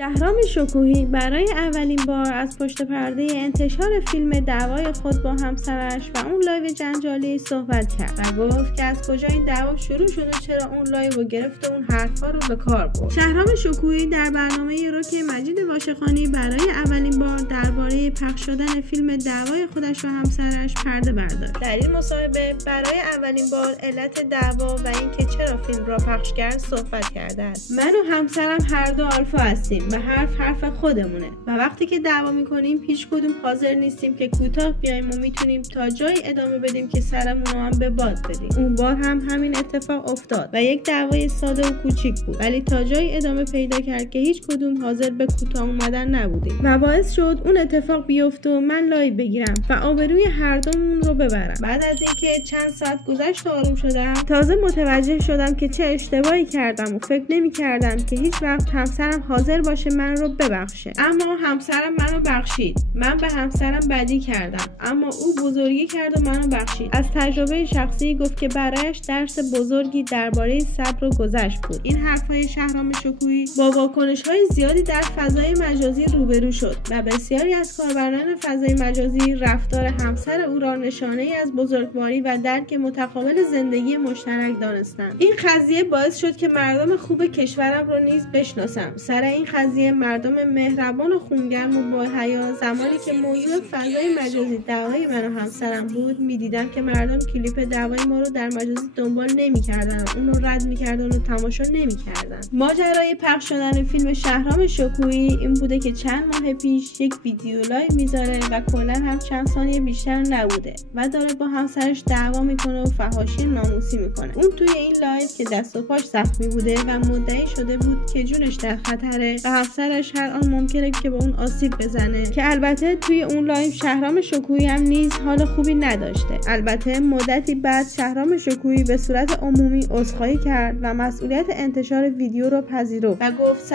شهرام شکوهی برای اولین بار از پشت پرده انتشار فیلم دعوای خود با همسرش و اون لایو جنجالی صحبت کرد و گفت که از کجا این دعوا شروع شد و چرا اون لایو رو گرفت و اون حرفا رو به کار برد. شهرام شکوهی در برنامه رک مجید واشقانی برای اولین بار درباره پخش شدن فیلم دعوای خودش و همسرش پرده برداشت. در این مصاحبه برای اولین بار علت دعوا و اینکه چرا فیلم را پخش کرد صحبت کرده است. من و همسرم هر دو آلفا هستیم و حرف خودمونه و وقتی که دعوا میکنیم هیچ کدوم حاضر نیستیم که کوتاه بیایم و میتونیم تا جایی ادامه بدیم که سرمون رو هم به باد بدیم. اون بار هم همین اتفاق افتاد و یک دعوای ساده و کوچیک بود، ولی تا جایی ادامه پیدا کرد که هیچ کدوم حاضر به کوتاه اومدن نبودیم و باعث شد اون اتفاق بیفته و من لایو بگیرم و آبروی هر دومون رو ببرم. بعد از اینکه چند ساعت گذشت و آروم شدم تازه متوجه شدم که چه اشتباهی کردم و فکر نمی‌کردم که هیچ وقت همسرم حاضر باشه من رو ببخشه. اما همسرم منو بخشید. من به همسرم بدی کردم اما او بزرگی کرد و منو بخشید. از تجربه شخصی گفت که برایش درس بزرگی درباره صبر و گذشت بود. این حرفای شهرام شکوهی با واکنش‌های زیادی در فضای مجازی روبرو شد و بسیاری از کاربران فضای مجازی رفتار همسر او را نشانه‌ای از بزرگواری و درک متقابل زندگی مشترک دانستند. این قضیه باعث شد که مردم خوب کشورم رو نیز بشناسم. سر این قضیه مردم مهربان و خونگرم و با حیا زمانی که موضوع فضای مجازی دعوای من و همسرم بود میدیدم که مردم کلیپ دعوای ما رو در مجازی دنبال نمی‌کردن، اون رو رد می‌کردن و تماشا نمی‌کردن. ماجرای پخش شدن فیلم شهرام شکوهی این بوده که چند ماه پیش یک ویدیو لایو میذاره و کلا هم چند ثانیه بیشتر نبوده و داره با همسرش دعوا میکنه و فحاشی ناموسی میکنه. اون توی این لایو که دست و پاش زخمی بوده و مدعی شده بود که جونش در خطره و همسرش هر آن ممکنه که به اون آسیب بزنه، که البته توی اون لایو شهرام شکوهی هم نیز حال خوبی نداشته. البته مدتی بعد شهرام شکوهی به صورت عمومی عذرخواهی کرد و مسئولیت انتشار ویدیو رو پذیرفت و گفت 100%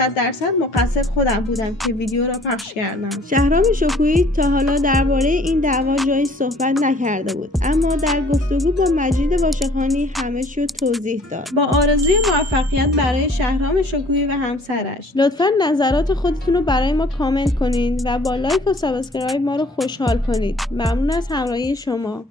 مقصر خودم بودم که ویدیو را پخش کردم. شهرام شکوهی تا حالا درباره این دعوا جایی صحبت نکرده بود، اما در گفتگو با مجید واشقانی همه چی رو توضیح داد. با آرزوی موفقیت برای شهرام شکوهی و همسرش. لطفاً نظرات خودتون رو برای ما کامنت کنید و با لایک و سابسکرایب ما رو خوشحال کنید. ممنون از همراهی شما.